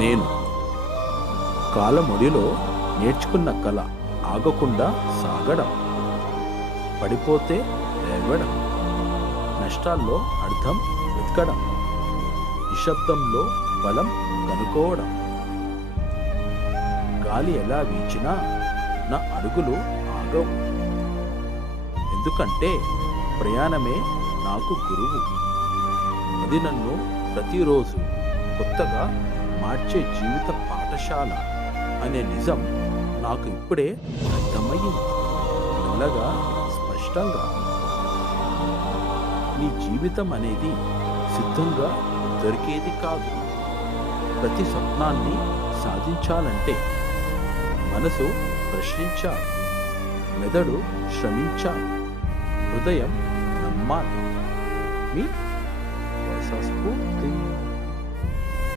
నేను కాలముడిలో నేర్చుకున్న కళ ఆగకుండా సాగడం, పడిపోతే లేవడం, నష్టాల్లో అర్థం వెతకడం, నిశ్శబ్దంలో బలం కనుకోవడం. గాలి ఎలా వీచినా నా అడుగులు ఆగవు, ఎందుకంటే ప్రయాణమే నాకు గురువు. అది నన్ను ప్రతిరోజు కొత్తగా మార్చే జీవిత పాఠశాల అనే నిజం నాకు ఇప్పుడే అర్థమయ్యింది. మెల్లగా, స్పష్టంగా. నీ జీవితం అనేది సిద్ధంగా దొరికేది కాదు. ప్రతి స్వప్నాన్ని సాధించాలంటే మనసు ప్రశ్నించాలి, మెదడు శ్రమించాలి, హృదయం నమ్మాలి. మీ స్ఫూర్తి.